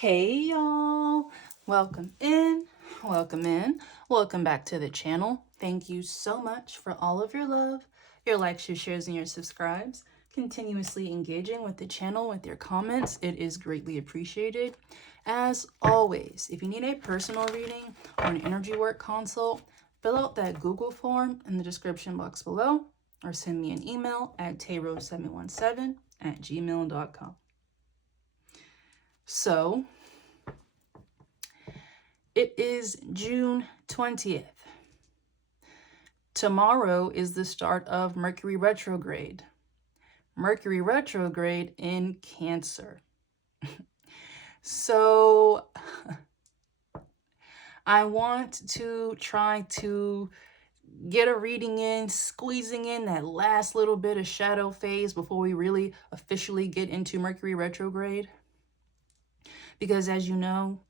Hey y'all, welcome in, welcome in, welcome back to the channel. Thank you so much for all of your love, your likes, your shares, and your subscribes. Continuously engaging with the channel with your comments. It is greatly appreciated. As always, if you need a personal reading or an energy work consult, fill out that Google form in the description box below or send me an email at tayro717@gmail.com. So, it is June 20th. Tomorrow is the start of Mercury retrograde. Mercury retrograde in Cancer. So, I want to try to get a reading in, squeezing in that last little bit of shadow phase before we really officially get into Mercury retrograde. Because as you know,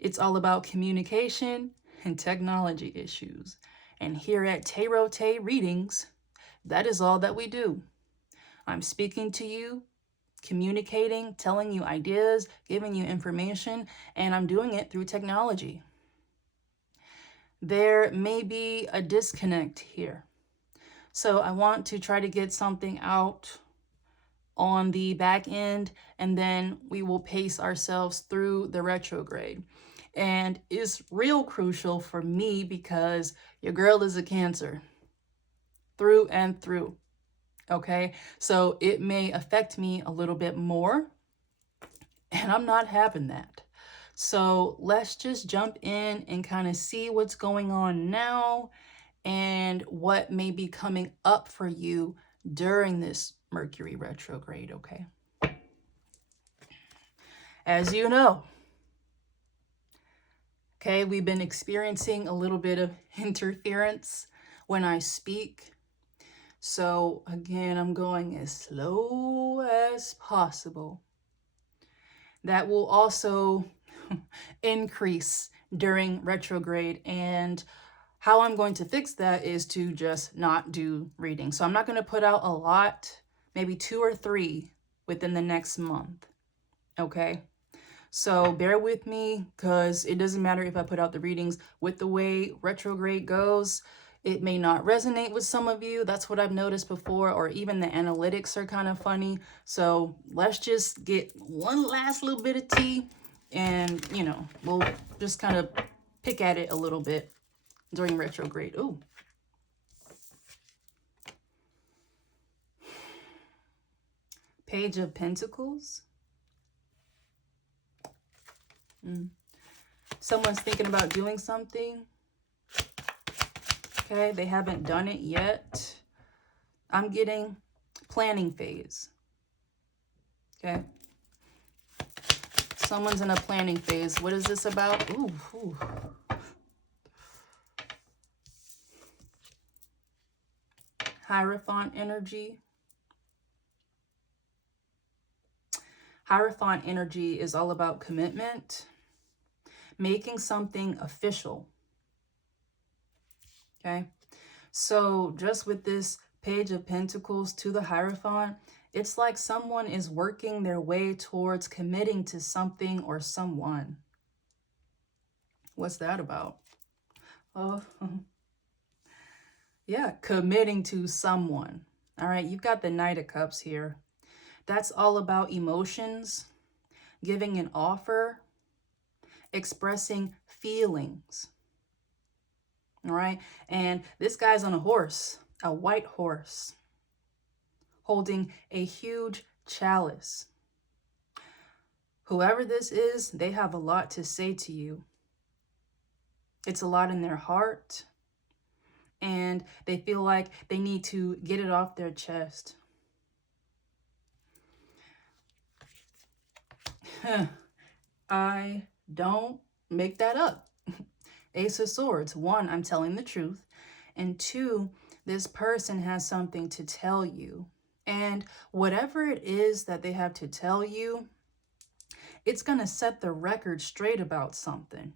it's all about communication and technology issues. And here at Tarot Tay Readings, that is all that we do. I'm speaking to you, communicating, telling you ideas, giving you information, and I'm doing it through technology. There may be a disconnect here. So I want to try to get something out on the back end, and then we will pace ourselves through the retrograde. And it's real crucial for me because your girl is a Cancer through and through. Okay, so it may affect me a little bit more, and I'm not having that. So let's just jump in and kind of see what's going on now and what may be coming up for you during this Mercury retrograde, okay? As you know, okay, we've been experiencing a little bit of interference when I speak. So again, I'm going as slow as possible. That will also increase during retrograde, and how I'm going to fix that is to just not do readings. So I'm not going to put out a lot, maybe 2 or 3 within the next month. Okay. So bear with me, because it doesn't matter if I put out the readings. With the way retrograde goes, it may not resonate with some of you. That's what I've noticed before, or even the analytics are kind of funny. So let's just get one last little bit of tea, and, you know, we'll just kind of pick at it a little bit during retrograde. Ooh. Page of Pentacles. Someone's thinking about doing something. Okay, they haven't done it yet. I'm getting planning phase. Okay. Someone's in a planning phase. What is this about? Ooh. Hierophant energy. Hierophant energy is all about commitment, making something official. Okay. So just with this Page of Pentacles to the Hierophant, it's like someone is working their way towards committing to something or someone. What's that about? Oh, yeah, committing to someone. All right, you've got the Knight of Cups here. That's all about emotions, giving an offer, expressing feelings. All right, and this guy's on a horse, a white horse, holding a huge chalice. Whoever this is, they have a lot to say to you. It's a lot in their heart, and they feel like they need to get it off their chest. I don't make that up. Ace of Swords. 1, I'm telling the truth. And 2, this person has something to tell you. And whatever it is that they have to tell you, it's going to set the record straight about something.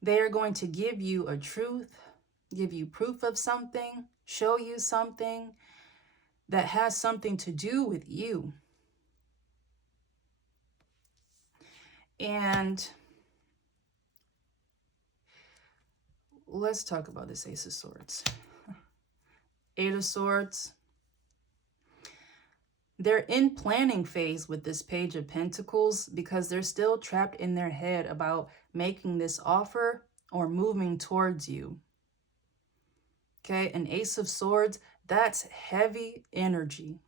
They are going to give you a truth, give you proof of something, show you something that has something to do with you. And let's talk about this Ace of Swords. Eight of Swords. They're in planning phase with this Page of Pentacles because they're still trapped in their head about making this offer or moving towards you. Okay, an Ace of Swords, that's heavy energy.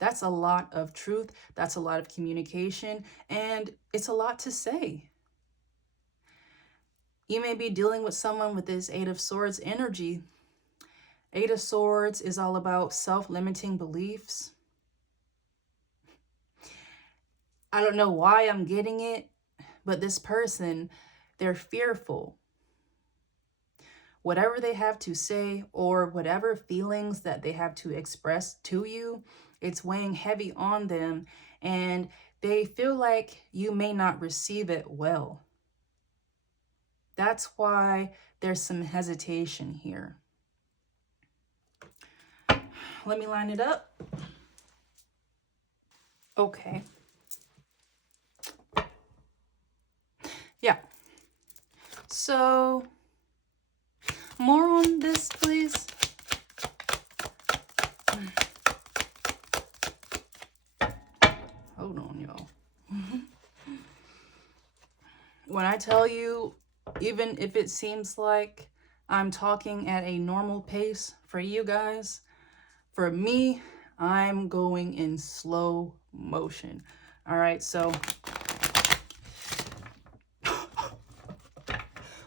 That's a lot of truth. That's a lot of communication, and it's a lot to say. You may be dealing with someone with this Eight of Swords energy. Eight of Swords is all about self-limiting beliefs. I don't know why I'm getting it, but this person, they're fearful. Whatever they have to say or whatever feelings that they have to express to you, it's weighing heavy on them, and they feel like you may not receive it well. That's why there's some hesitation here. Let me line it up. Okay. Yeah. So, more on this, please. Hold on, y'all. When I tell you, even if it seems like I'm talking at a normal pace for you guys, for me, I'm going in slow motion. All right, so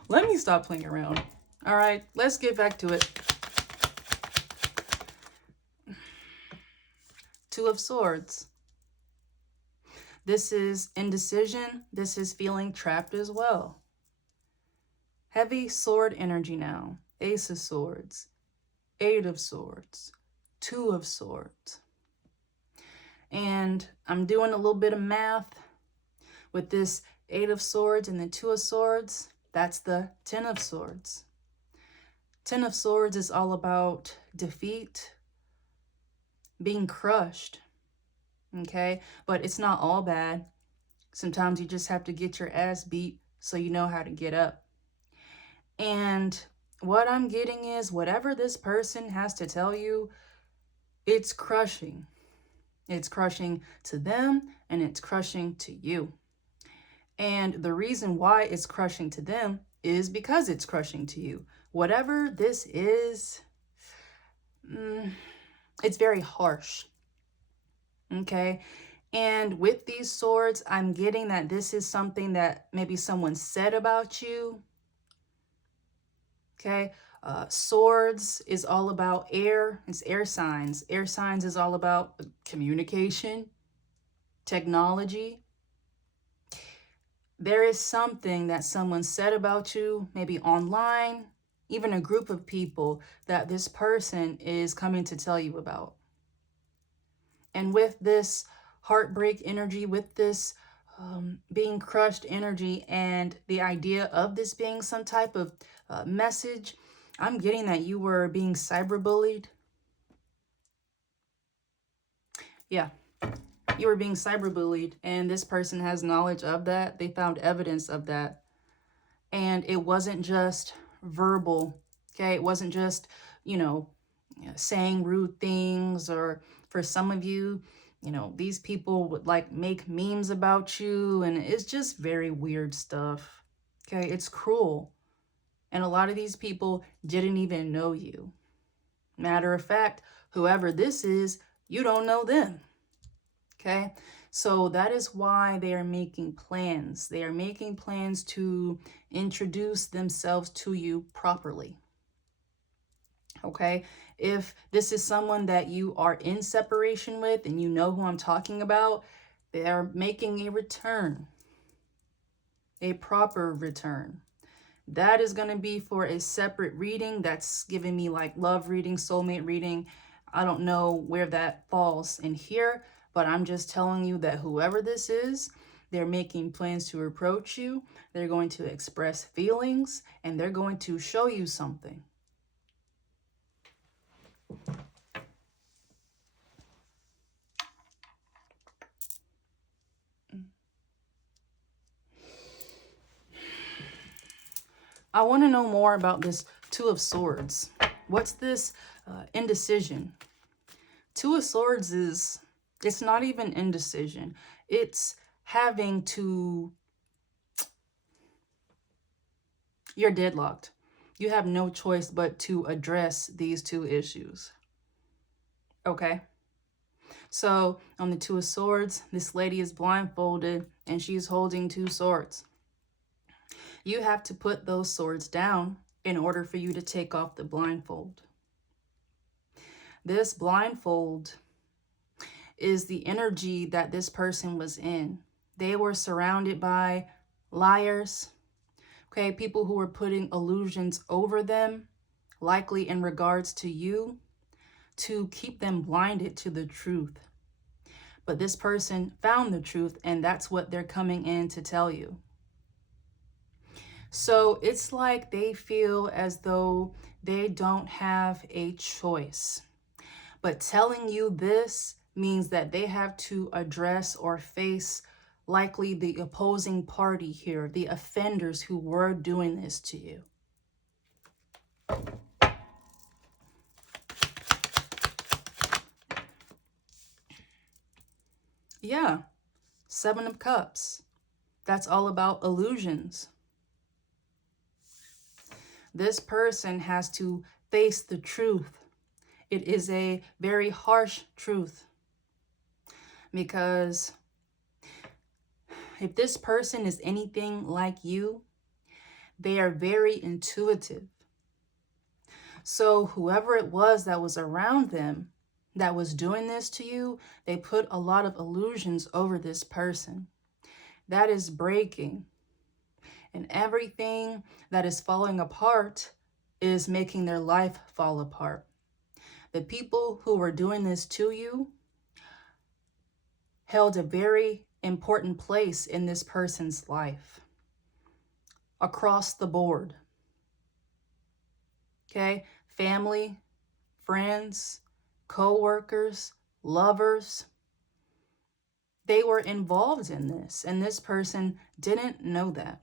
let me stop playing around. All right, let's get back to it. Two of Swords. This is indecision. This is feeling trapped as well. Heavy sword energy now. Ace of Swords. Eight of Swords. Two of Swords. And I'm doing a little bit of math with this Eight of Swords and the Two of Swords. That's the Ten of Swords. Ten of Swords is all about defeat, being crushed, okay? But it's not all bad. Sometimes you just have to get your ass beat so you know how to get up. And what I'm getting is whatever this person has to tell you, it's crushing. It's crushing to them and it's crushing to you. And the reason why it's crushing to them is because it's crushing to you. Whatever this is, it's very harsh. Okay? And with these swords, I'm getting that this is something that maybe someone said about you. Okay? Swords is all about air. It's air signs. Air signs is all about communication, technology. There is something that someone said about you, maybe online, even a group of people that this person is coming to tell you about. And with this heartbreak energy, with this being crushed energy, and the idea of this being some type of message, I'm getting that you were being cyberbullied. Yeah, you were being cyberbullied, and this person has knowledge of that. They found evidence of that. And it wasn't just verbal, okay? It wasn't just, saying rude things, or for some of you, these people would like make memes about you, and it's just very weird stuff, okay? It's cruel. And a lot of these people didn't even know you. Matter of fact, whoever this is, you don't know them, okay? So that is why they are making plans. They are making plans to introduce themselves to you properly. Okay? If this is someone that you are in separation with and you know who I'm talking about, they are making a return. A proper return. That is going to be for a separate reading. That's giving me like love reading, soulmate reading. I don't know where that falls in here, but I'm just telling you that whoever this is, they're making plans to approach you. They're going to express feelings, and they're going to show you something. I want to know more about this Two of Swords. What's this indecision? Two of Swords is, it's not even indecision. It's having to, you're deadlocked. You have no choice but to address these two issues. Okay? So on the Two of Swords, this lady is blindfolded and she's holding two swords. You have to put those swords down in order for you to take off the blindfold. This blindfold is the energy that this person was in. They were surrounded by liars, okay, people who were putting illusions over them, likely in regards to you, to keep them blinded to the truth. But this person found the truth, and that's what they're coming in to tell you. So it's like they feel as though they don't have a choice. But telling you this means that they have to address or face likely the opposing party here, the offenders who were doing this to you. Yeah, Seven of Cups. That's all about illusions. This person has to face the truth. It is a very harsh truth. Because if this person is anything like you, they are very intuitive. So whoever it was that was around them that was doing this to you, they put a lot of illusions over this person. That is breaking. And everything that is falling apart is making their life fall apart. The people who were doing this to you held a very important place in this person's life. Across the board. Okay? Family, friends, co-workers, lovers. They were involved in this, and this person didn't know that.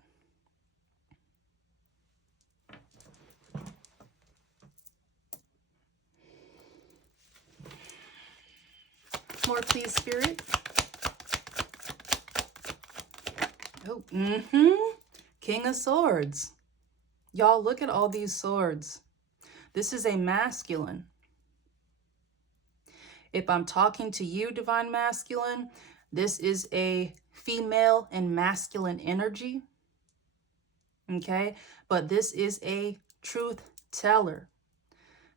More, please, Spirit. Oh, King of Swords. Y'all, look at all these swords. This is a masculine. If I'm talking to you, Divine Masculine, this is a female and masculine energy. Okay? But this is a truth teller.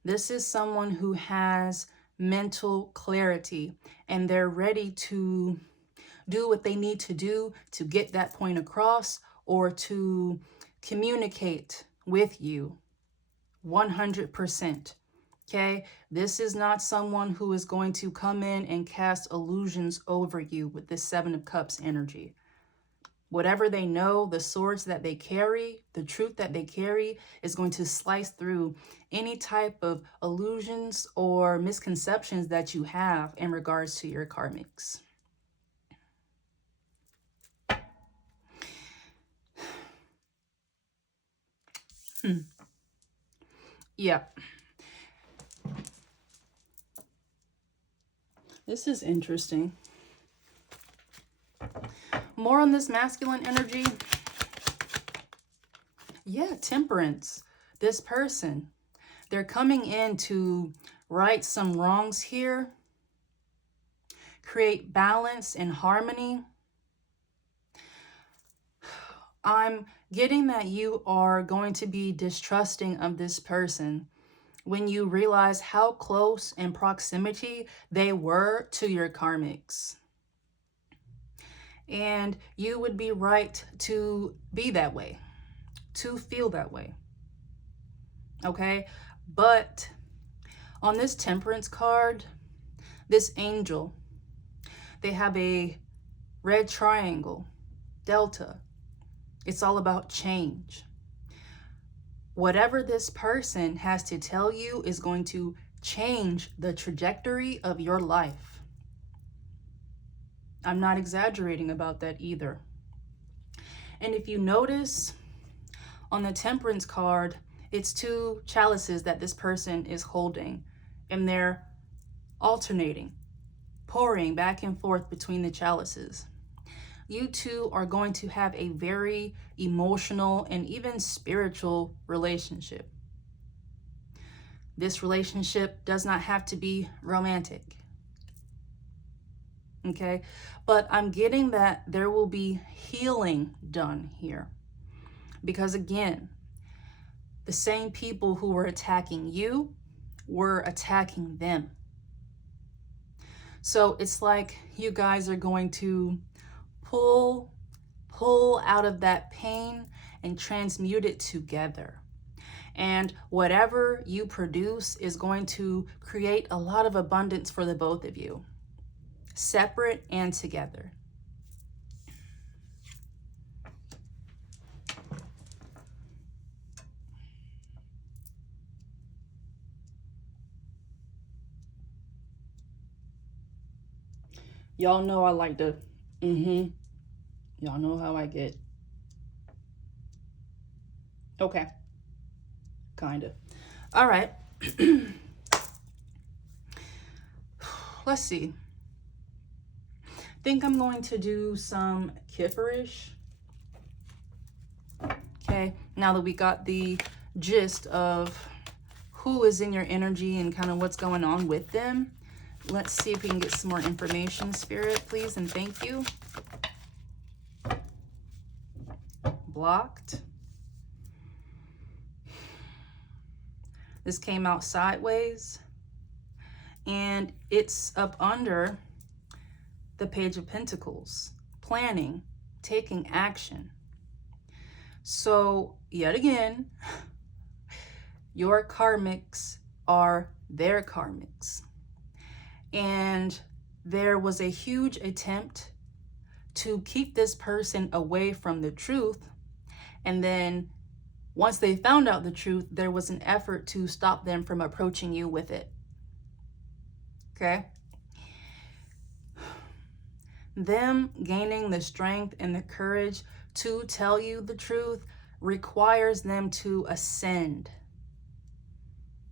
This is someone who has mental clarity and they're ready to do what they need to do to get that point across or to communicate with you 100%. Okay, this is not someone who is going to come in and cast illusions over you with this Seven of Cups energy. Whatever they know, the swords that they carry, the truth that they carry is going to slice through any type of illusions or misconceptions that you have in regards to your karmics. Yeah. This is interesting. More on this masculine energy. Yeah, Temperance. This person, they're coming in to right some wrongs here, create balance and harmony. I'm getting that you are going to be distrusting of this person when you realize how close in proximity they were to your karmics. And you would be right to be that way, to feel that way. Okay? But on this Temperance card, this angel, they have a red triangle, delta. It's all about change. Whatever this person has to tell you is going to change the trajectory of your life. I'm not exaggerating about that either. And if you notice, On the Temperance card, it's two chalices that this person is holding, and they're alternating, pouring back and forth between the chalices. You two are going to have a very emotional and even spiritual relationship. This relationship does not have to be romantic. Okay, but I'm getting that there will be healing done here. Because again, the same people who were attacking you were attacking them. So it's like you guys are going to pull out of that pain and transmute it together. And whatever you produce is going to create a lot of abundance for the both of you, separate and together. Y'all know I like to, y'all know how I get. Okay. Kind of. All right. Let's see. I think I'm going to do some kipperish. Okay. Now that we got the gist of who is in your energy and kind of what's going on with them, let's see if we can get some more information, Spirit, please, and thank you. Blocked. This came out sideways, and it's up under the Page of Pentacles. Planning, taking action. So, yet again, your karmics are their karmics. And there was a huge attempt to keep this person away from the truth. And then once they found out the truth, there was an effort to stop them from approaching you with it. Okay? Them gaining the strength and the courage to tell you the truth requires them to ascend.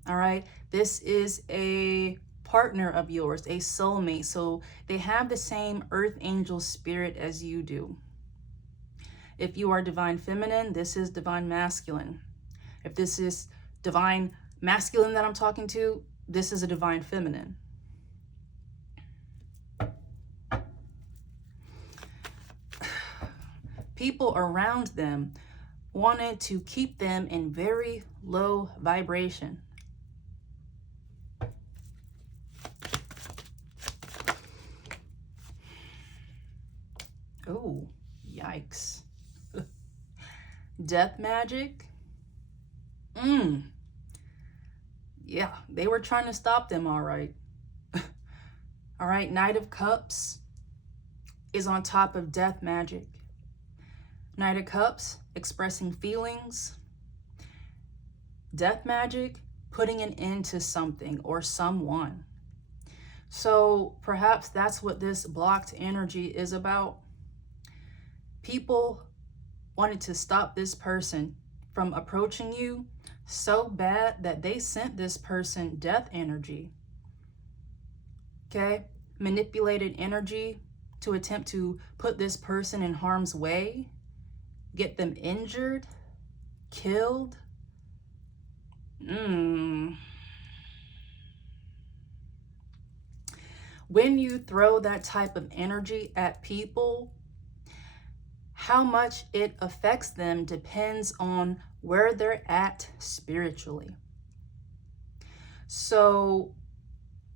All right? This is a partner of yours, a soulmate. So they have the same earth angel spirit as you do. If you are divine feminine, this is divine masculine. If this is divine masculine that I'm talking to, this is a divine feminine. People around them wanted to keep them in very low vibration. Oh, yikes. Death magic. Yeah, they were trying to stop them, all right. All right, Knight of Cups is on top of death magic. Knight of Cups, expressing feelings. Death magic, putting an end to something or someone. So perhaps that's what this blocked energy is about. People wanted to stop this person from approaching you so bad that they sent this person death energy. Okay? Manipulated energy to attempt to put this person in harm's way, get them injured, killed. When you throw that type of energy at people, how much it affects them depends on where they're at spiritually. So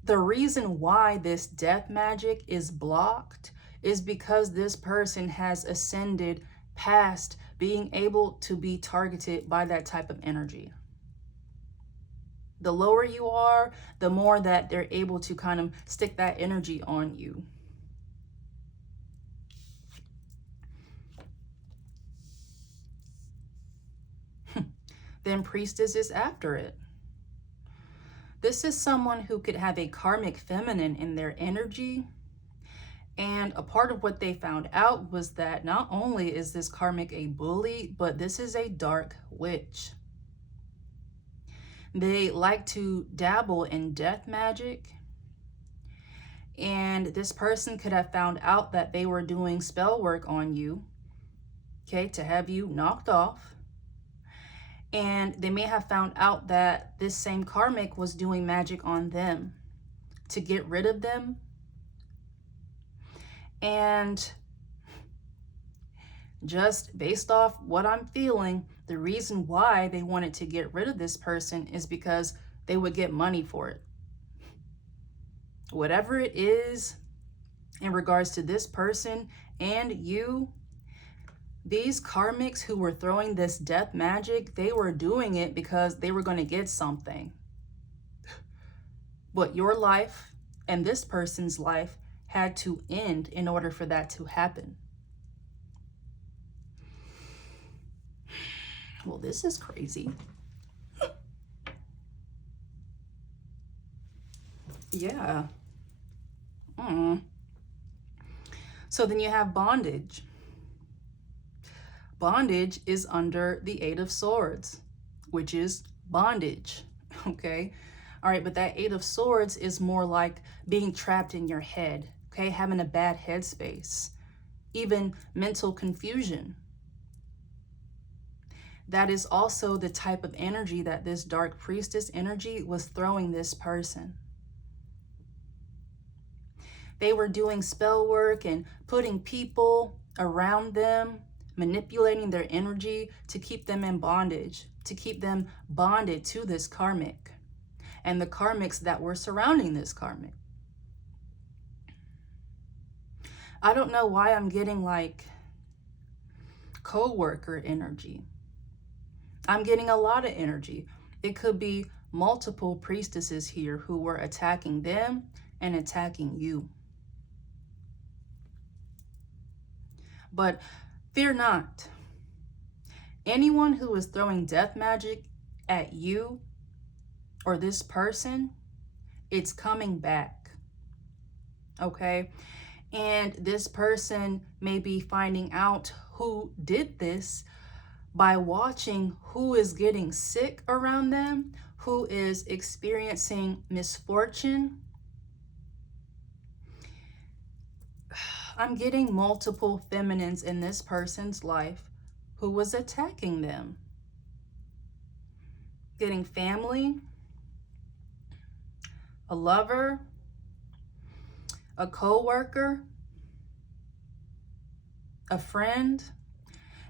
the reason why this death magic is blocked is because this person has ascended past being able to be targeted by that type of energy. The lower you are, the more that they're able to kind of stick that energy on you. Then Priestess is after it. This is someone who could have a karmic feminine in their energy, And a part of what they found out was that not only is this karmic a bully, but this is a dark witch. They like to dabble in death magic. And this person could have found out that they were doing spell work on you, okay, to have you knocked off. And they may have found out that this same karmic was doing magic on them to get rid of them. And just based off what I'm feeling, the reason why they wanted to get rid of this person is because they would get money for it. Whatever it is in regards to this person and you, these karmics who were throwing this death magic, they were doing it because they were going to get something. But your life and this person's life had to end in order for that to happen. Well, this is crazy. Yeah. So then you have bondage. Bondage is under the Eight of Swords, which is bondage, okay? All right, but that Eight of Swords is more like being trapped in your head, okay? Having a bad headspace, even mental confusion. That is also the type of energy that this dark priestess energy was throwing this person. They were doing spell work and putting people around them, manipulating their energy to keep them in bondage, to keep them bonded to this karmic and the karmics that were surrounding this karmic. I don't know why I'm getting like co-worker energy. I'm getting a lot of energy. It could be multiple priestesses here who were attacking them and attacking you. But fear not. Anyone who is throwing death magic at you or this person, it's coming back. Okay? And this person may be finding out who did this by watching who is getting sick around them, who is experiencing misfortune. I'm getting multiple feminines in this person's life who was attacking them. Getting family, a lover, a co-worker, a friend.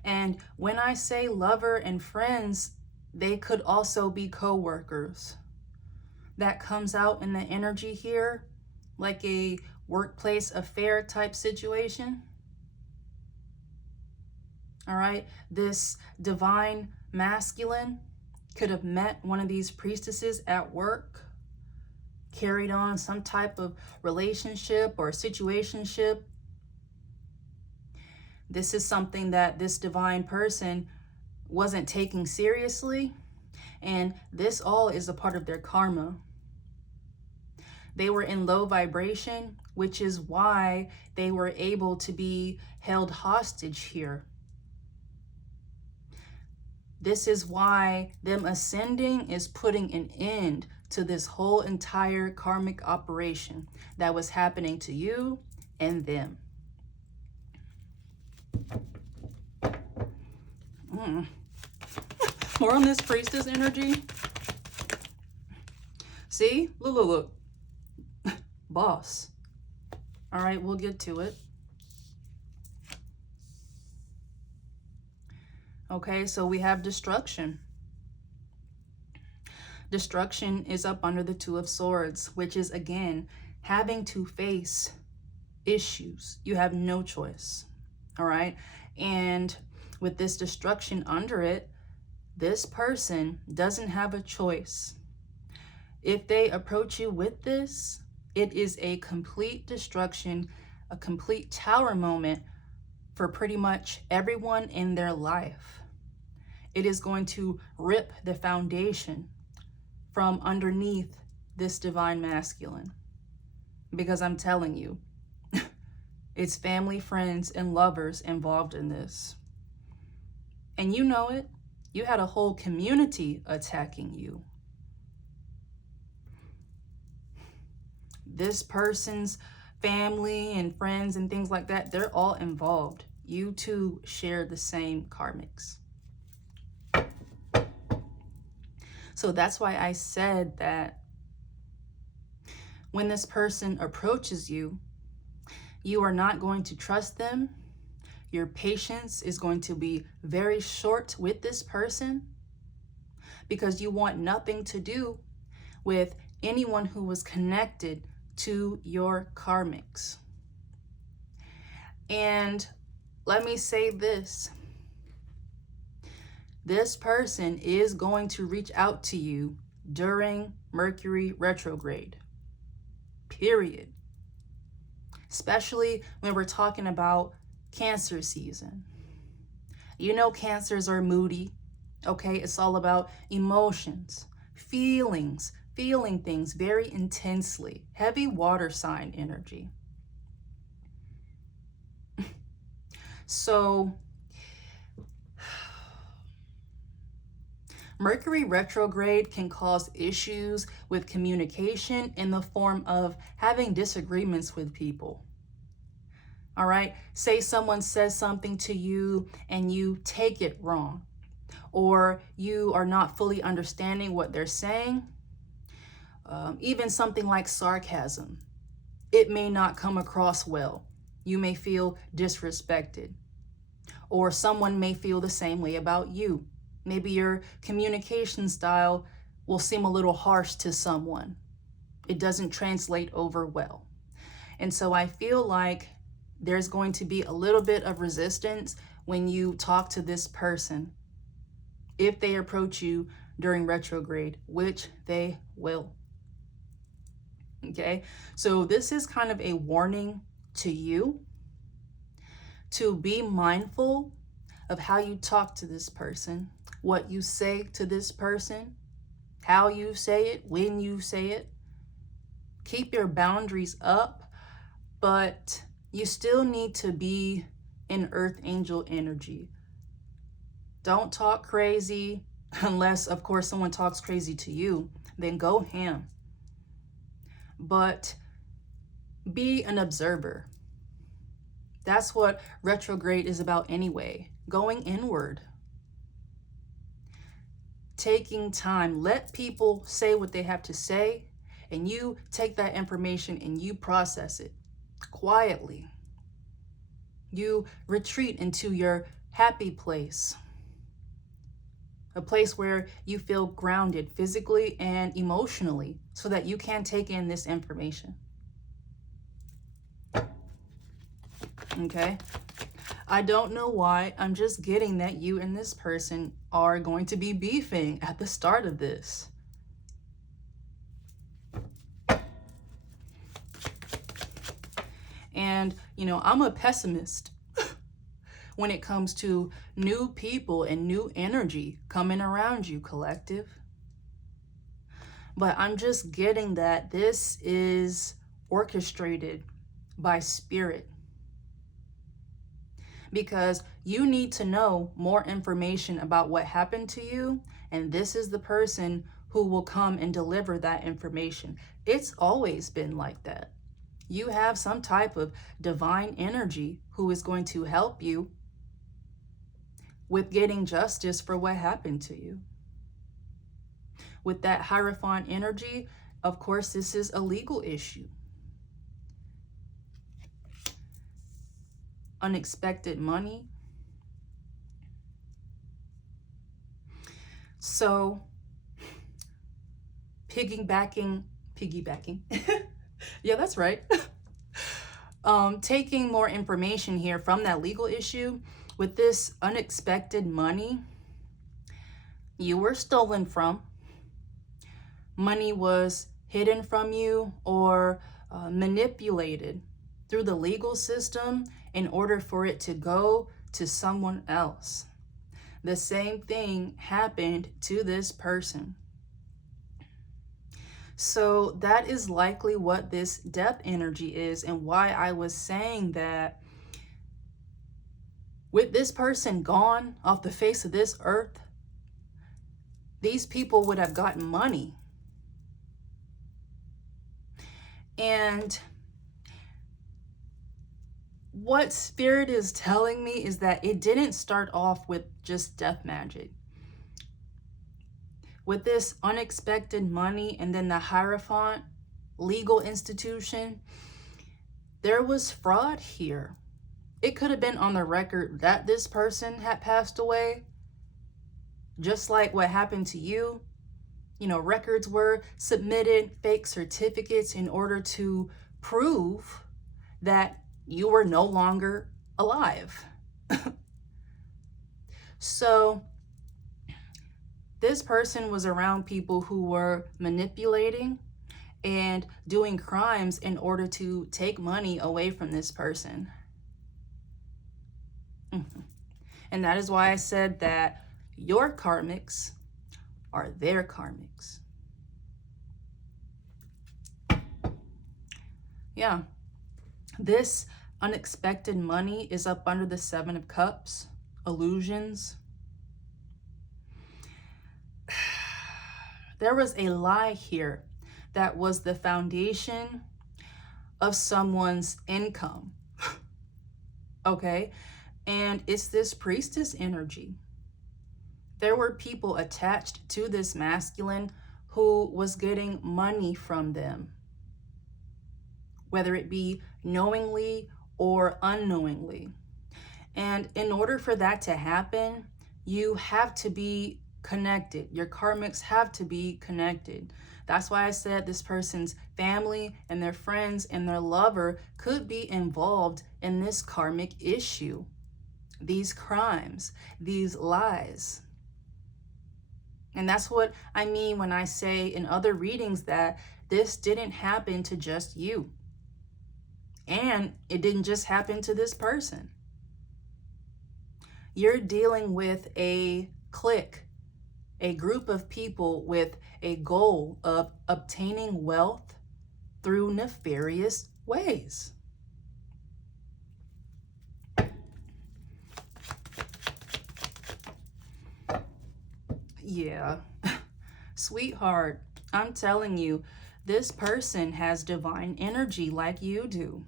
And when I say lover and friends, they could also be co-workers. That comes out in the energy here, like a workplace affair type situation. All right, this divine masculine could have met one of these priestesses at work, carried on some type of relationship or situationship. This is something that this divine person wasn't taking seriously, and this all is a part of their karma. They were in low vibration, which is why they were able to be held hostage here. This is why them ascending is putting an end to this whole entire karmic operation that was happening to you and them. More on this priestess energy. See? Look. Boss. All right, we'll get to it. Okay, so we have destruction. Destruction is up under the Two of Swords, which is, again, having to face issues. You have no choice. All right? And with this destruction under it, this person doesn't have a choice. If they approach you with this, it is a complete destruction, a complete tower moment for pretty much everyone in their life. It is going to rip the foundation from underneath this divine masculine. Because I'm telling you, It's family, friends, and lovers involved in this. And you know it. You had a whole community attacking you. This person's family and friends and things like that, they're all involved. You two share the same karmics. So that's why I said that when this person approaches you, you are not going to trust them. Your patience is going to be very short with this person because you want nothing to do with anyone who was connected to your karmics. And let me say this. This person is going to reach out to you during Mercury retrograde. Period. Especially when we're talking about Cancer season. You know, Cancers are moody, okay? It's all about emotions, feelings, feeling things very intensely. Heavy water sign energy. So, Mercury retrograde can cause issues with communication in the form of having disagreements with people. All right, say someone says something to you and you take it wrong, or you are not fully understanding what they're saying. Even something like sarcasm, it may not come across well. You may feel disrespected, or someone may feel the same way about you. Maybe your communication style will seem a little harsh to someone. It doesn't translate over well. And so I feel like there's going to be a little bit of resistance when you talk to this person if they approach you during retrograde, which they will. Okay, so this is kind of a warning to you to be mindful of how you talk to this person, what you say to this person, how you say it, when you say it. Keep your boundaries up, but you still need to be in Earth Angel energy. Don't talk crazy unless, of course, someone talks crazy to you. Then go ham. But be an observer. That's what retrograde is about anyway. Going inward. Taking time. Let people say what they have to say, and you take that information and you process it quietly. You retreat into your happy place. A place where you feel grounded physically and emotionally so that you can take in this information. Okay? I don't know why. I'm just getting that you and this person are going to be beefing at the start of this. And, you know, I'm a pessimist when it comes to new people and new energy coming around you, collective. But I'm just getting that this is orchestrated by spirit. Because you need to know more information about what happened to you, and this is the person who will come and deliver that information. It's always been like that. You have some type of divine energy who is going to help you with getting justice for what happened to you. With that Hierophant energy, of course, this is a legal issue. Unexpected money. So, piggybacking. Yeah, that's right. Taking more information here from that legal issue. With this unexpected money, you were stolen from. Money was hidden from you or manipulated through the legal system in order for it to go to someone else. The same thing happened to this person. So that is likely what this death energy is, and why I was saying that with this person gone off the face of this earth, these people would have gotten money. And what Spirit is telling me is that it didn't start off with just death magic. With this unexpected money and then the Hierophant legal institution, there was fraud here. It could have been on the record that this person had passed away, just like what happened to you. You know, records were submitted, fake certificates in order to prove that you were no longer alive. So this person was around people who were manipulating and doing crimes in order to take money away from this person. And that is why I said that your karmics are their karmics. Yeah. This unexpected money is up under the 7 of Cups, illusions. There was a lie here that was the foundation of someone's income. Okay? And it's this priestess energy. There were people attached to this masculine who was getting money from them, whether it be knowingly or unknowingly. And in order for that to happen, you have to be connected. Your karmics have to be connected. That's why I said this person's family and their friends and their lover could be involved in this karmic issue, these crimes, these lies. And that's what I mean when I say in other readings that this didn't happen to just you. And it didn't just happen to this person. You're dealing with a clique, a group of people with a goal of obtaining wealth through nefarious ways. Yeah, sweetheart, I'm telling you, this person has divine energy like you do.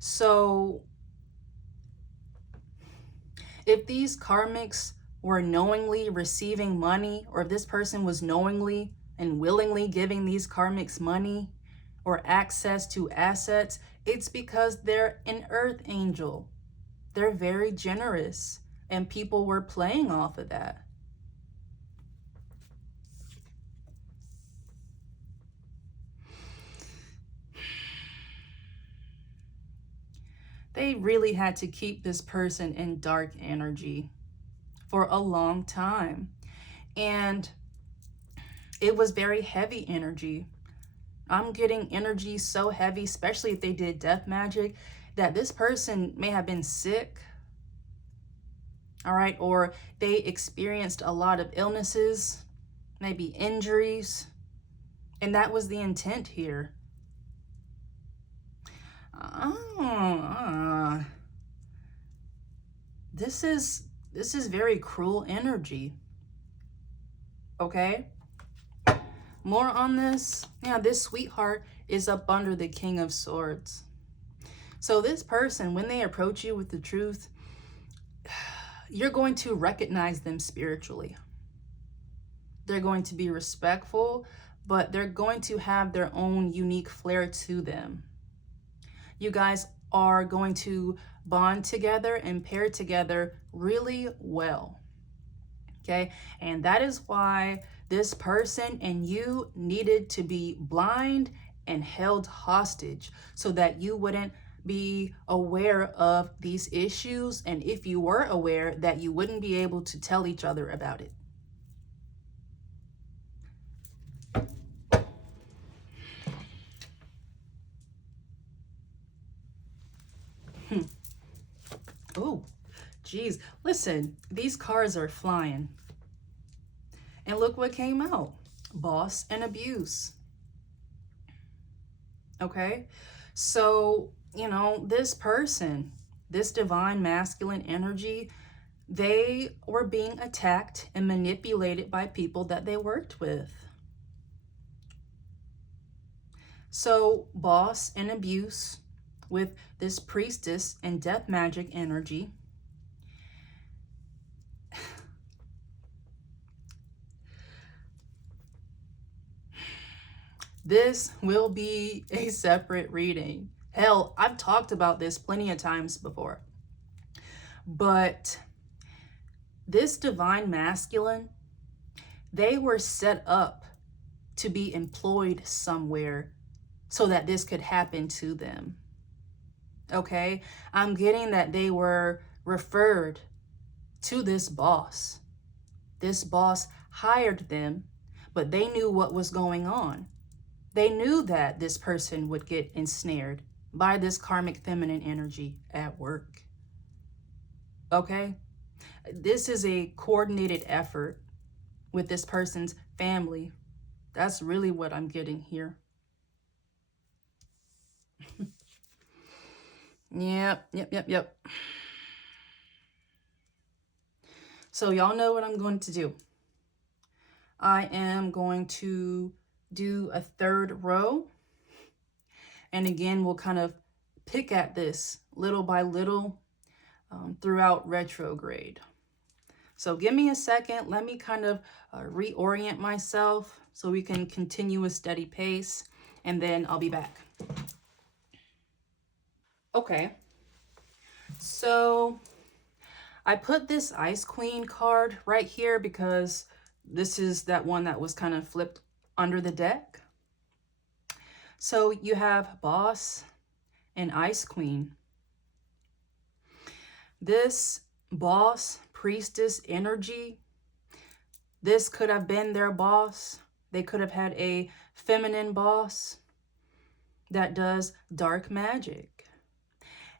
So if these karmics were knowingly receiving money, or if this person was knowingly and willingly giving these karmics money or access to assets, it's because they're an earth angel. They're very generous, and people were playing off of that. They really had to keep this person in dark energy for a long time. And it was very heavy energy. I'm getting energy so heavy, especially if they did death magic, that this person may have been sick, all right, or they experienced a lot of illnesses, maybe injuries, and that was the intent here. This is very cruel energy. Okay? More on this. Yeah, this sweetheart is up under the King of Swords. So this person, when they approach you with the truth, you're going to recognize them spiritually. They're going to be respectful, but they're going to have their own unique flair to them. You guys are going to bond together and pair together really well. Okay? And that is why this person and you needed to be blind and held hostage, so that you wouldn't be aware of these issues, and if you were aware, that you wouldn't be able to tell each other about it. Oh, geez. Listen, these cards are flying. And look what came out. boss and abuse. Okay? So, you know, this person, this divine masculine energy, they were being attacked and manipulated by people that they worked with. So, boss and abuse with this priestess and death magic energy. This will be a separate reading. Hell, I've talked about this plenty of times before. But this divine masculine, they were set up to be employed somewhere so that this could happen to them. Okay? I'm getting that they were referred to this boss. This boss hired them, but they knew what was going on. They knew that this person would get ensnared by this karmic feminine energy at work. Okay? This is a coordinated effort with this person's family. That's really what I'm getting here. Yep. So y'all know what I'm going to do. I am going to do a third row. And again, we'll kind of pick at this little by little throughout retrograde. So give me a second. Let me kind of reorient myself so we can continue a steady pace. And then I'll be back. Okay. So I put this Ice Queen card right here because this is that one that was kind of flipped under the deck. So you have Boss and Ice Queen. This Boss Priestess energy, this could have been their boss. They could have had a feminine boss that does dark magic.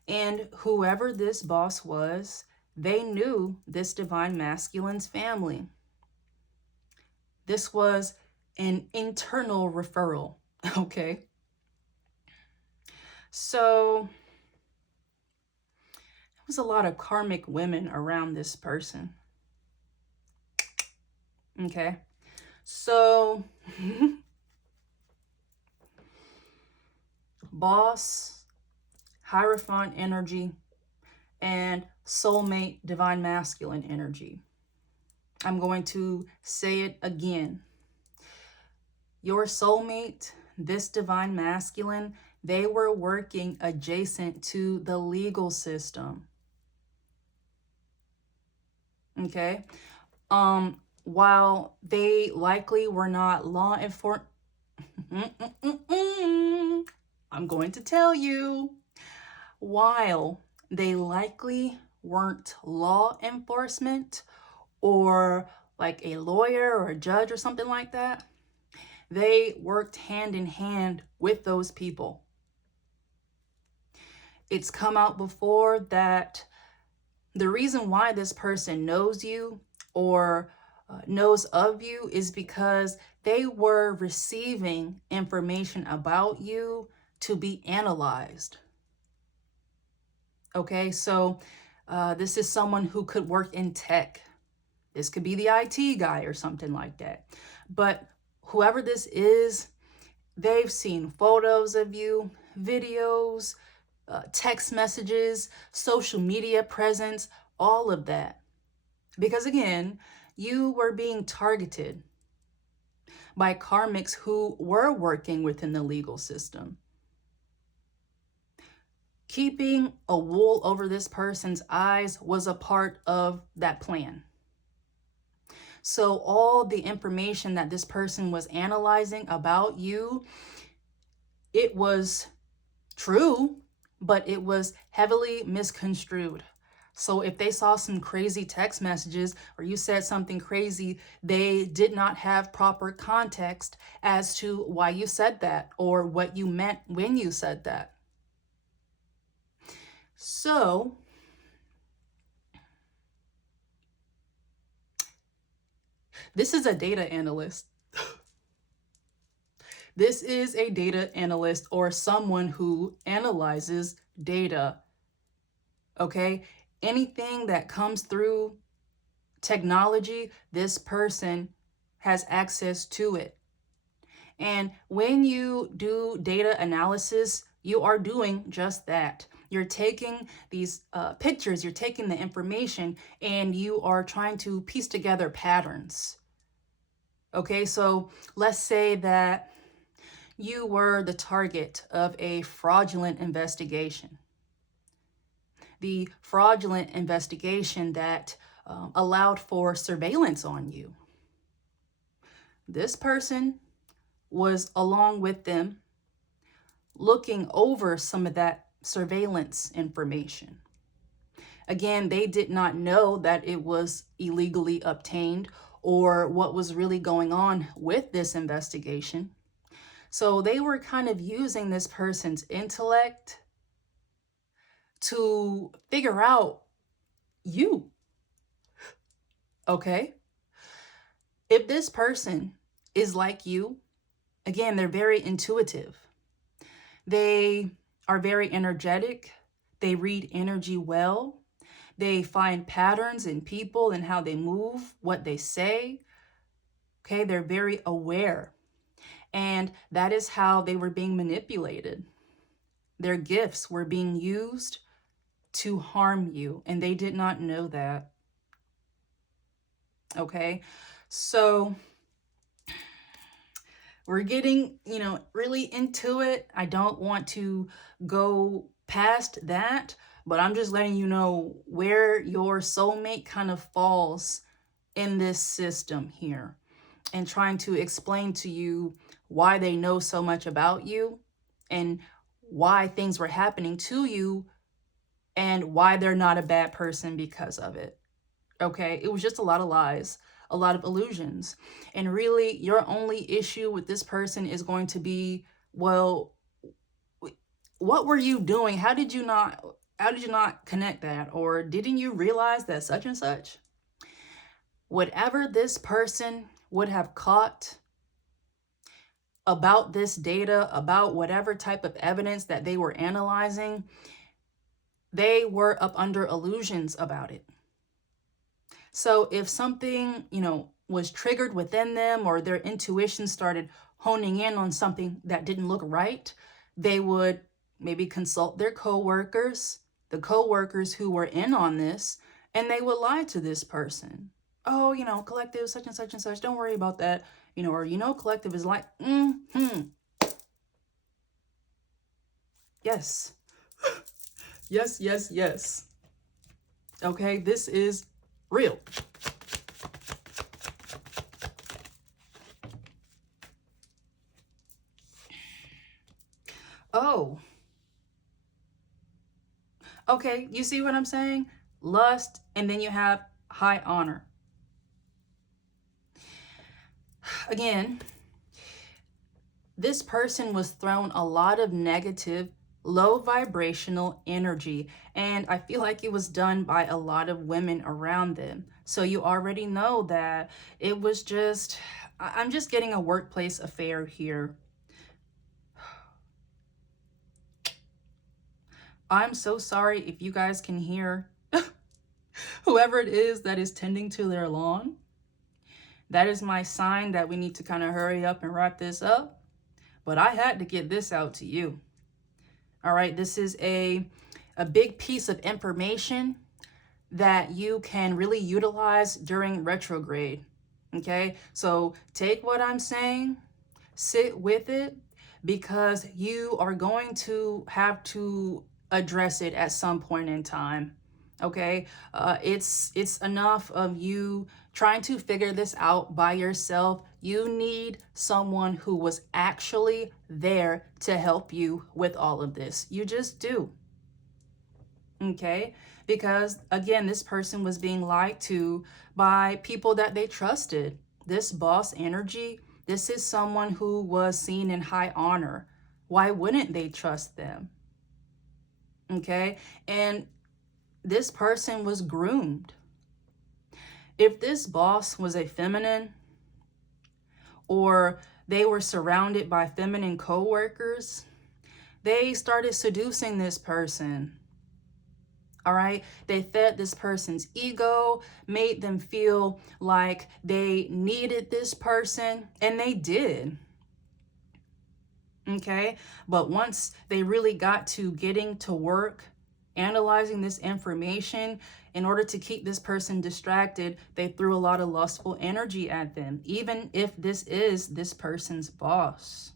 And whoever this boss was, they knew this divine masculine's family. This was an internal referral, okay? So there was a lot of karmic women around this person. Okay, so boss, Hierophant energy, and soulmate divine masculine energy. I'm going to say it again. Your soulmate, this divine masculine, they were working adjacent to the legal system. Okay? While they likely were not law enforcement, I'm going to tell you, while they likely weren't law enforcement or like a lawyer or a judge or something like that, they worked hand in hand with those people. It's come out before that the reason why this person knows you or knows of you is because they were receiving information about you to be analyzed. Okay, so this is someone who could work in tech. This could be the IT guy or something like that. But whoever this is, they've seen photos of you, videos, text messages, social media presence, all of that. Because again, you were being targeted by karmics who were working within the legal system. Keeping a wool over this person's eyes was a part of that plan. So all the information that this person was analyzing about you, it was true, but it was heavily misconstrued. So if they saw some crazy text messages or you said something crazy, they did not have proper context as to why you said that or what you meant when you said that. So this is a data analyst. This is a data analyst or someone who analyzes data. Okay? Anything that comes through technology, this person has access to it. And when you do data analysis, you are doing just that. You're taking these pictures, you're taking the information, and you are trying to piece together patterns. Okay, so let's say that you were the target of a fraudulent investigation. The fraudulent investigation that allowed for surveillance on you. This person was along with them looking over some of that surveillance information. Again, they did not know that it was illegally obtained or what was really going on with this investigation. So they were kind of using this person's intellect to figure out you. Okay? If this person is like you, again, they're very intuitive. They are very energetic. They read energy well. They find patterns in people and how they move, what they say. Okay, they're very aware. And that is how they were being manipulated. Their gifts were being used to harm you, and they did not know that. Okay, so we're getting, really into it. I don't want to go past that, but I'm just letting you know where your soulmate kind of falls in this system here and trying to explain to you why they know so much about you and why things were happening to you and why they're not a bad person because of it. Okay, it was just a lot of lies, a lot of illusions. And really, your only issue with this person is going to be, well, what were you doing? How did you not connect that? Or didn't you realize that such and such? Whatever this person would have caught about this data, about whatever type of evidence that they were analyzing, they were up under illusions about it. So if something, was triggered within them or their intuition started honing in on something that didn't look right, they would maybe consult their coworkers, the coworkers who were in on this, and they would lie to this person. Oh, collective such and such and such, don't worry about that. Or, collective is like, Yes. Yes, yes, yes. Okay, this is real. Oh. Okay, you see what I'm saying? Lust, and then you have high honor. Again, this person was thrown a lot of negative, low vibrational energy, and I feel like it was done by a lot of women around them. So you already know that it was just, I'm just getting a workplace affair here. I'm so sorry if you guys can hear whoever it is that is tending to their lawn. That is my sign that we need to kind of hurry up and wrap this up. But I had to get this out to you. All right, this is a big piece of information that you can really utilize during retrograde. Okay, so take what I'm saying, sit with it, because you are going to have to address it at some point in time. Okay, it's enough of you trying to figure this out by yourself. You need someone who was actually there to help you with all of this. You just do. Okay, because again, this person was being lied to by people that they trusted. This boss energy, this is someone who was seen in high honor. Why wouldn't they trust them? Okay, and this person was groomed. If this boss was a feminine, or They were surrounded by feminine co-workers. They started seducing this person. All right. They fed this person's ego, made them feel like they needed this person, and they did. Okay. But once they really got to getting to work, analyzing this information, in order to keep this person distracted, they threw a lot of lustful energy at them, even if this is this person's boss.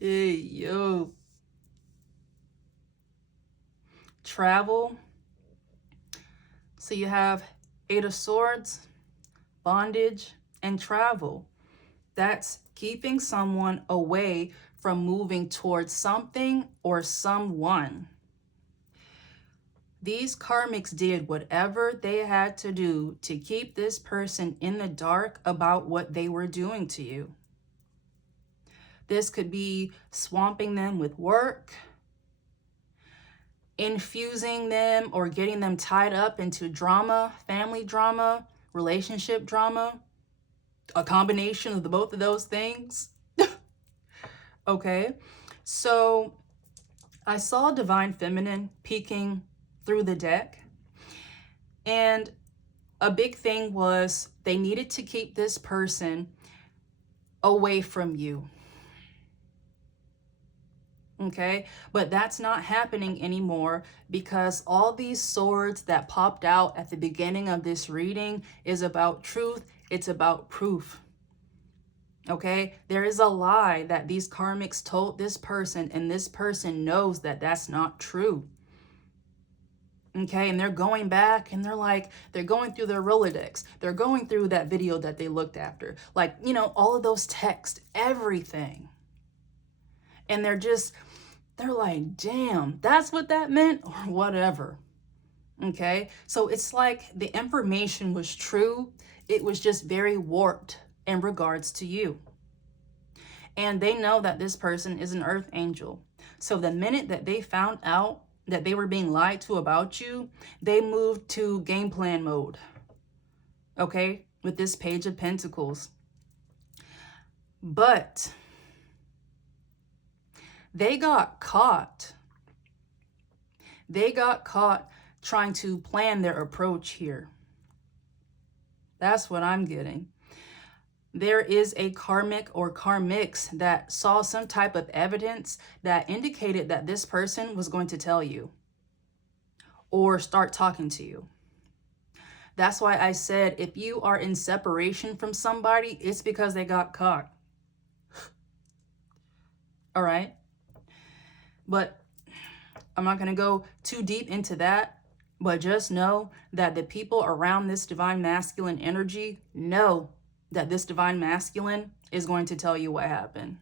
Hey, yo. Travel. So you have Eight of Swords, bondage, and travel. That's keeping someone away from moving towards something or someone. These karmics did whatever they had to do to keep this person in the dark about what they were doing to you. This could be swamping them with work, infusing them or getting them tied up into drama, family drama, relationship drama, a combination of the both of those things. Okay, so I saw Divine Feminine peeking through the deck, and a big thing was they needed to keep this person away from you. Okay, but that's not happening anymore, because all these swords that popped out at the beginning of this reading is about truth. It's about proof. Okay, there is a lie that these karmics told this person, and this person knows that that's not true. Okay, and they're going back and they're going through their Rolodex. They're going through that video that they looked after, like, you know, all of those texts, everything. And they're like, damn, that's what that meant, or whatever. Okay, so it's like the information was true. It was just very warped in regards to you. And they know that this person is an earth angel. So the minute that they found out that they were being lied to about you, they moved to game plan mode. Okay, with this Page of Pentacles. But they got caught. They got caught trying to plan their approach here. That's what I'm getting. There is a karmic or karmics that saw some type of evidence that indicated that this person was going to tell you or start talking to you. That's why I said, if you are in separation from somebody, it's because they got caught. All right. But I'm not going to go too deep into that. But just know that the people around this divine masculine energy know that this divine masculine is going to tell you what happened.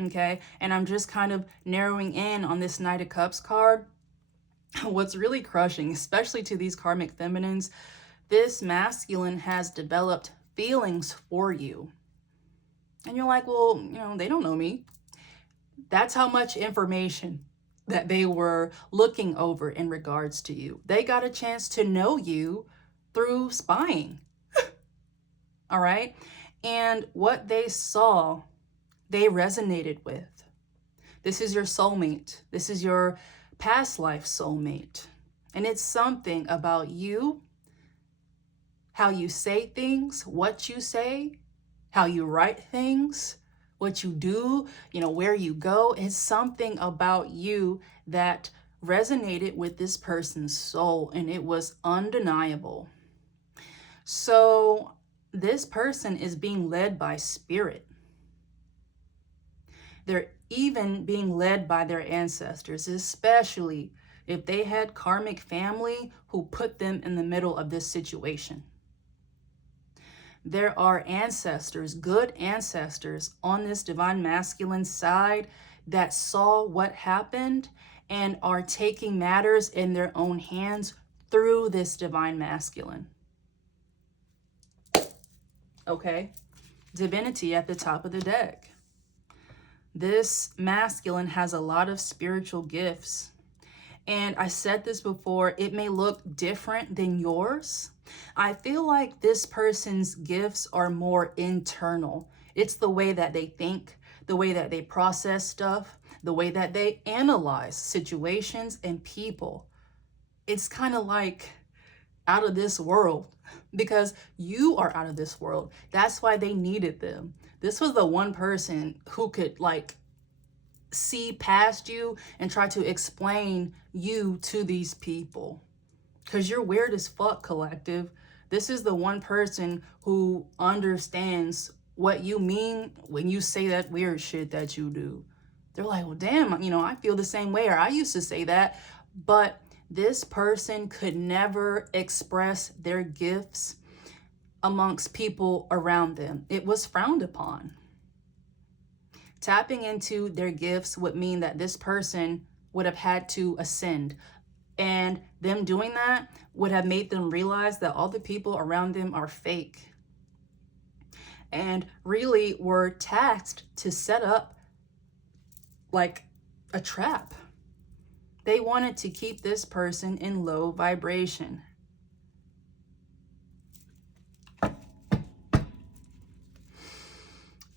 Okay, and I'm just kind of narrowing in on this Knight of Cups card. What's really crushing, especially to these karmic feminines, this masculine has developed feelings for you. And you're like, well, you know, they don't know me. That's how much information that they were looking over in regards to you. They got a chance to know you through spying. All right. And what they saw, they resonated with. This is your soulmate. This is your past life soulmate. And it's something about you, how you say things, what you say, how you write things, what you do, you know, where you go. It's something about you that resonated with this person's soul, and it was undeniable. So this person is being led by spirit. They're even being led by their ancestors, especially if they had karmic family who put them in the middle of this situation. There are ancestors, good ancestors on this divine masculine side that saw what happened and are taking matters in their own hands through this divine masculine. Okay, divinity at the top of the deck. This masculine has a lot of spiritual gifts, And I said this before, it may look different than yours. I feel like this person's gifts are more internal. It's the way that they think, the way that they process stuff, the way that they analyze situations and people. It's kind of like out of this world because you are out of this world. That's why they needed them. This was the one person who could like see past you and try to explain you to these people. Because you're weird as fuck, collective. This is the one person who understands what you mean when you say that weird shit that you do. They're like, well, damn, I feel the same way, or I used to say that. But this person could never express their gifts amongst people around them. It was frowned upon. Tapping into their gifts would mean that this person would have had to ascend. And them doing that would have made them realize that all the people around them are fake. And really were tasked to set up like a trap. They wanted to keep this person in low vibration.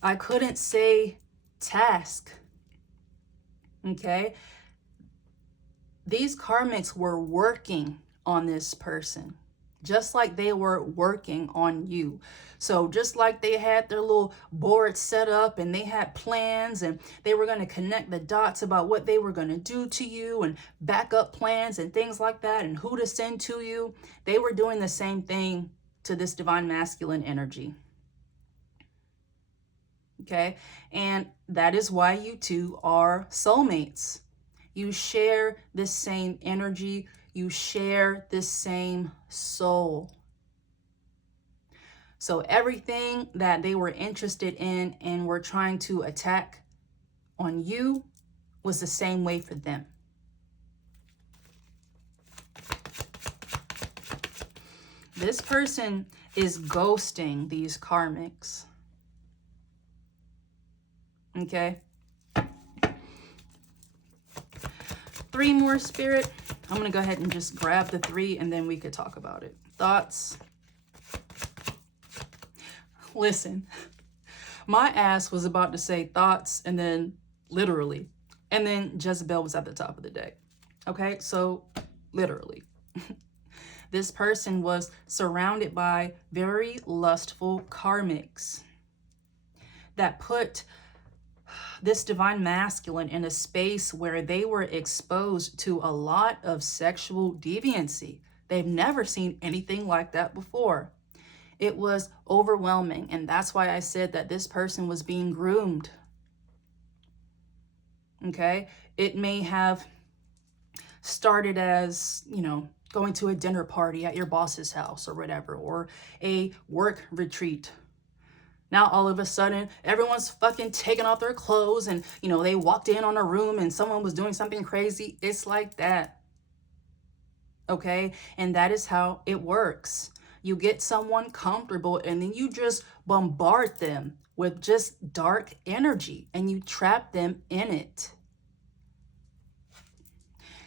I couldn't say task. Okay? These karmics were working on this person, just like they were working on you. So just like they had their little board set up and they had plans and they were going to connect the dots about what they were going to do to you and backup plans and things like that and who to send to you, they were doing the same thing to this divine masculine energy. Okay? And that is why you two are soulmates. You share the same energy. You share the same soul. So everything that they were interested in and were trying to attack on you was the same way for them. This person is ghosting these karmics. Okay? 3 more, Spirit. I'm going to go ahead and just grab the 3 and then we could talk about it. Thoughts? Listen, my ass was about to say thoughts and then literally. And then Jezebel was at the top of the deck. Okay, so literally. This person was surrounded by very lustful karmics that put this divine masculine in a space where they were exposed to a lot of sexual deviancy. They've never seen anything like that before. It was overwhelming, and that's why I said that this person was being groomed. Okay? It may have started as, going to a dinner party at your boss's house or whatever, or a work retreat. Now, all of a sudden, everyone's fucking taking off their clothes and, they walked in on a room and someone was doing something crazy. It's like that. Okay? And that is how it works. You get someone comfortable and then you just bombard them with just dark energy and you trap them in it.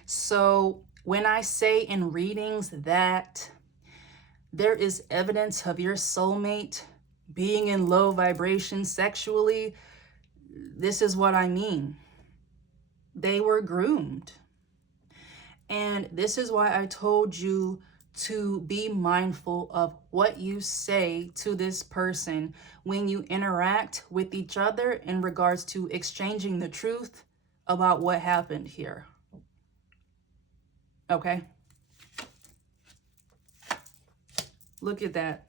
So when I say in readings that there is evidence of your soulmate being in low vibration sexually, this is what I mean. They were groomed. And this is why I told you to be mindful of what you say to this person when you interact with each other in regards to exchanging the truth about what happened here. Okay? Look at that.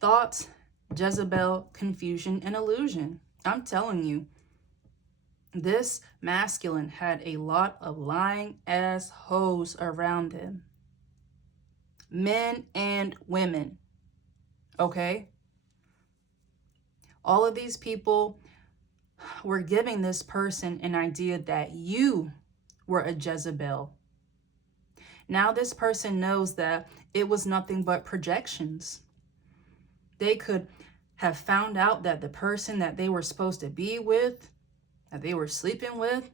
Thoughts, Jezebel, confusion, and illusion. I'm telling you, this masculine had a lot of lying ass hoes around him. Men and women. Okay? All of these people were giving this person an idea that you were a Jezebel. Now this person knows that it was nothing but projections. They could have found out that the person that they were supposed to be with, that they were sleeping with,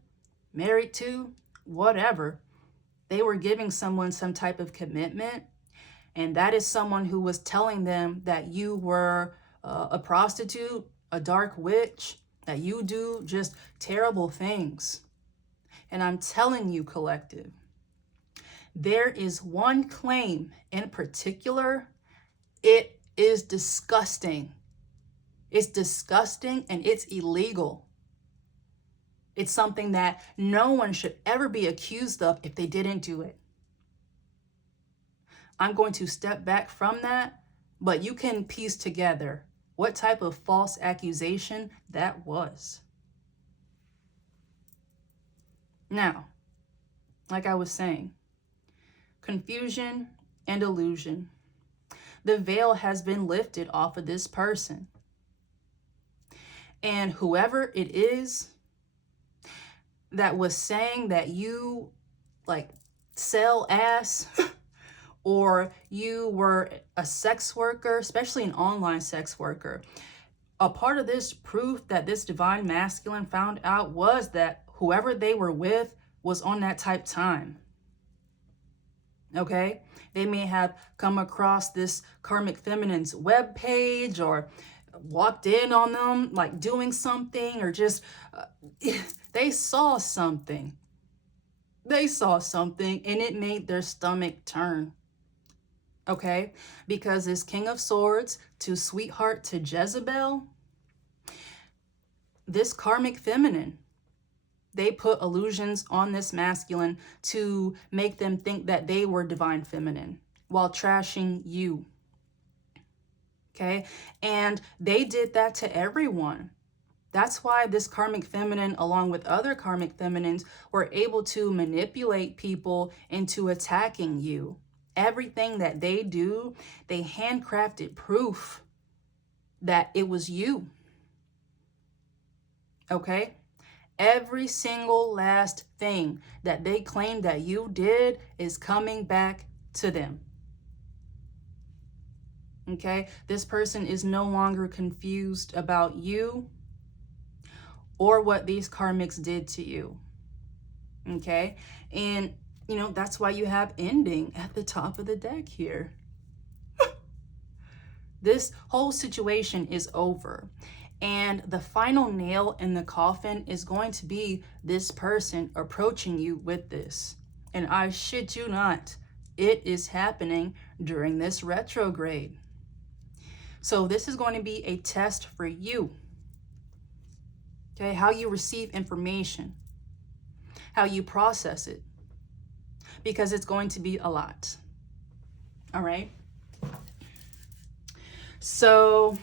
married to, whatever. They were giving someone some type of commitment, and that is someone who was telling them that you were a prostitute, a dark witch, that you do just terrible things. And I'm telling you, collective, there is one claim in particular. It is disgusting. It's disgusting and it's illegal. It's something that no one should ever be accused of if they didn't do it. I'm going to step back from that, but you can piece together what type of false accusation that was. Now, like I was saying, confusion and illusion. The veil has been lifted off of this person. And whoever it is that was saying that you like sell ass or you were a sex worker, especially an online sex worker, a part of this proof that this divine masculine found out was that whoever they were with was on that type time. Okay? They may have come across this karmic feminine's webpage or walked in on them like doing something, or just they saw something. They saw something and it made their stomach turn. Okay? Because this King of Swords to sweetheart to Jezebel, this karmic feminine, they put illusions on this masculine to make them think that they were divine feminine while trashing you. Okay? And they did that to everyone. That's why this karmic feminine, along with other karmic feminines, were able to manipulate people into attacking you. Everything that they do, they handcrafted proof that it was you. Okay? Every single last thing that they claim that you did is coming back to them. Okay? This person is no longer confused about you or what these karmics did to you. Okay? And, you know, that's why you have ending at the top of the deck here. This whole situation is over. And the final nail in the coffin is going to be this person approaching you with this. And I shit you not, it is happening during this retrograde. So this is going to be a test for you. Okay, how you receive information, how you process it, because it's going to be a lot. All right. So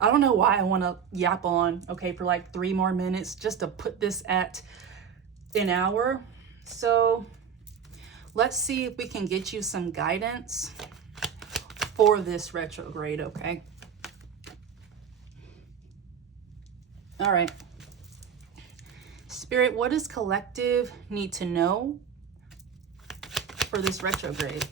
I don't know why I want to yap on, okay, for like 3 more minutes just to put this at an hour. So let's see if we can get you some guidance for this retrograde, okay? All right. Spirit, what does collective need to know for this retrograde?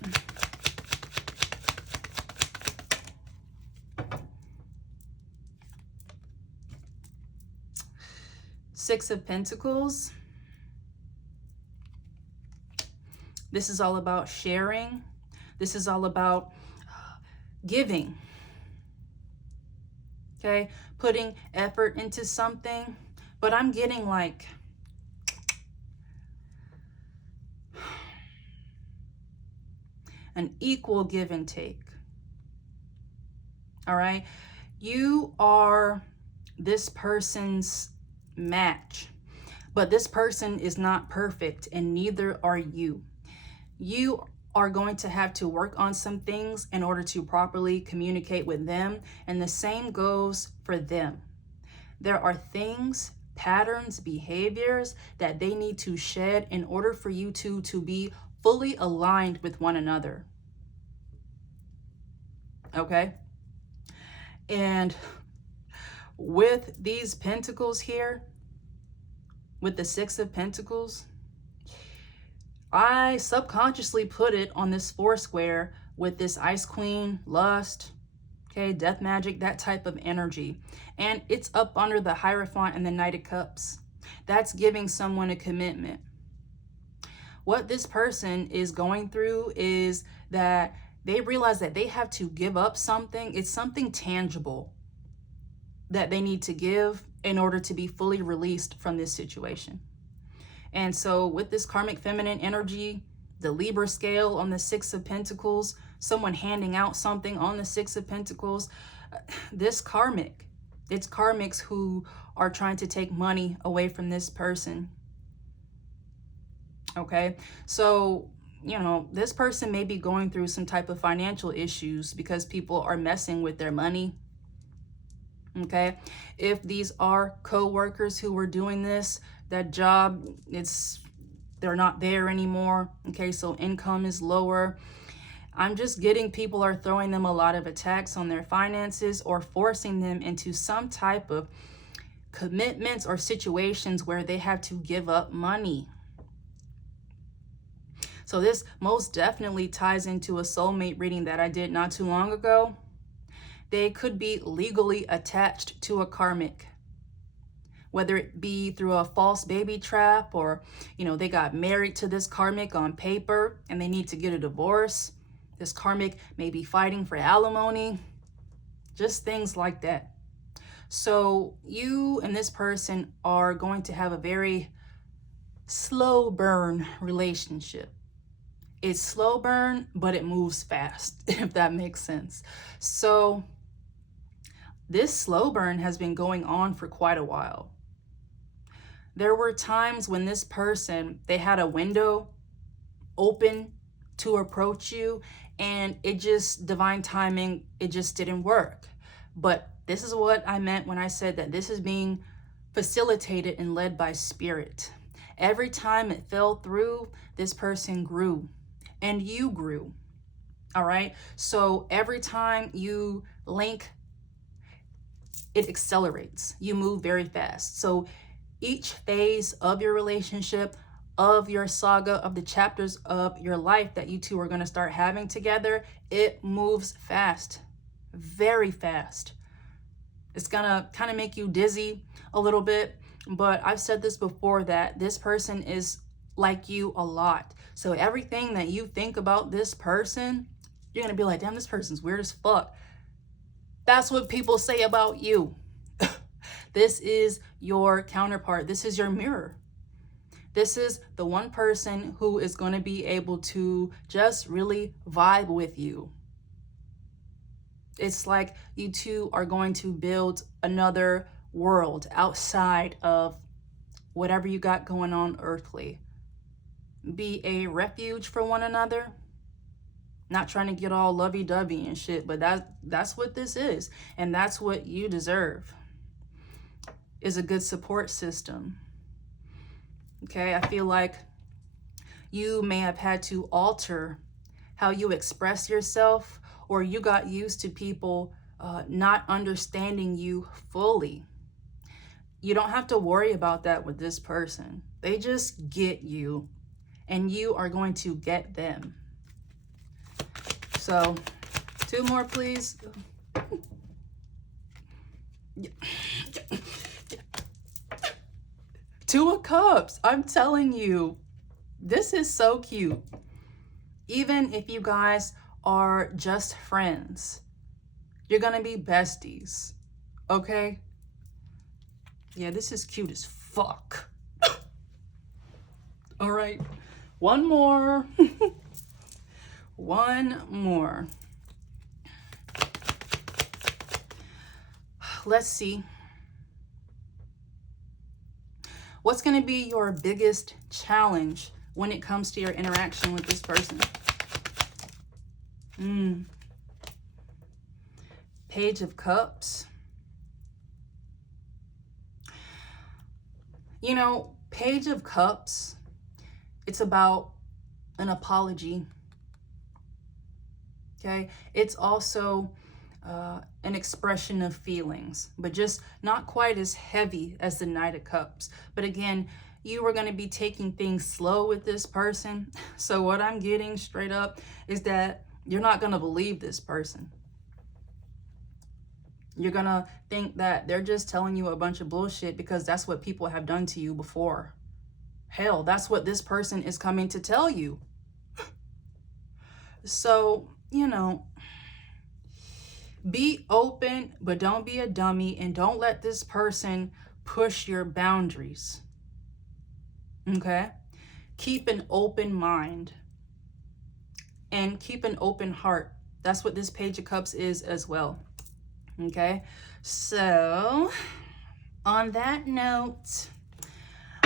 Six of Pentacles. This is all about sharing. This is all about giving. Okay, putting effort into something. But I'm getting like an equal give and take. All right, you are this person's match, but this person is not perfect, and neither are you. You are going to have to work on some things in order to properly communicate with them, and the same goes for them. There are things, patterns, behaviors that they need to shed in order for you two to be fully aligned with one another. Okay? And with these pentacles here, with the Six of Pentacles, I subconsciously put it on this 4 square with this Ice Queen, lust, okay, death magic, that type of energy. And it's up under the Hierophant and the Knight of Cups. That's giving someone a commitment. What this person is going through is that they realize that they have to give up something. It's something tangible that they need to give in order to be fully released from this situation. And so with this karmic feminine energy, the Libra scale on the Six of Pentacles, someone handing out something on the Six of Pentacles, this karmic, it's karmics who are trying to take money away from this person. Okay, so, you know, this person may be going through some type of financial issues because people are messing with their money. Okay, if these are co-workers who were doing this, that job, they're not there anymore. Okay, so income is lower. I'm just getting people are throwing them a lot of attacks on their finances or forcing them into some type of commitments or situations where they have to give up money. So this most definitely ties into a soulmate reading that I did not too long ago. They could be legally attached to a karmic, whether it be through a false baby trap or, you know, they got married to this karmic on paper and they need to get a divorce. This karmic may be fighting for alimony, just things like that. So you and this person are going to have a very slow burn relationship. It's slow burn, but it moves fast, if that makes sense. So this slow burn has been going on for quite a while. There were times when this person, they had a window open to approach you, and it just, divine timing, it just didn't work. But this is what I meant when I said that this is being facilitated and led by spirit. Every time it fell through, this person grew and you grew. All right. So every time you link, it accelerates. You move very fast. So each phase of your relationship, of your saga, of the chapters of your life that you two are going to start having together, it moves fast, very fast. It's going to kind of make you dizzy a little bit, but I've said this before that this person is like you a lot. So everything that you think about this person, you're going to be like, damn, this person's weird as fuck. That's what people say about you. This is your counterpart. This is your mirror. This is the one person who is going to be able to just really vibe with you. It's like you two are going to build another world outside of whatever you got going on earthly. Be a refuge for one another. Not trying to get all lovey-dovey and shit, but that's what this is. And that's what you deserve, is a good support system. Okay, I feel like you may have had to alter how you express yourself, or you got used to people not understanding you fully. You don't have to worry about that with this person. They just get you, and you are going to get them. So, 2 more, please. Two of Cups. I'm telling you, this is so cute. Even if you guys are just friends, you're gonna be besties, okay? Yeah, this is cute as fuck. All right, one more. One more. Let's see. What's going to be your biggest challenge when it comes to your interaction with this person? Page of Cups. You know, Page of Cups, it's about an apology. Okay, it's also an expression of feelings, but just not quite as heavy as the Knight of Cups. But again, you are going to be taking things slow with this person. So what I'm getting straight up is that you're not going to believe this person. You're going to think that they're just telling you a bunch of bullshit because that's what people have done to you before. Hell, that's what this person is coming to tell you. So, you know, be open, but don't be a dummy, and don't let this person push your boundaries. Okay? Keep an open mind and keep an open heart. That's what this Page of Cups is as well. Okay? So, on that note,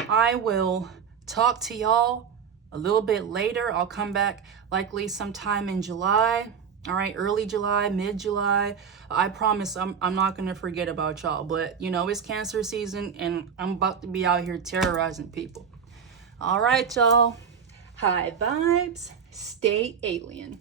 I will talk to y'all a little bit later. I'll come back likely sometime in July. All right, early July, mid-July. I promise I'm not going to forget about y'all. But, you know, it's Cancer season, and I'm about to be out here terrorizing people. All right, y'all. High vibes. Stay alien.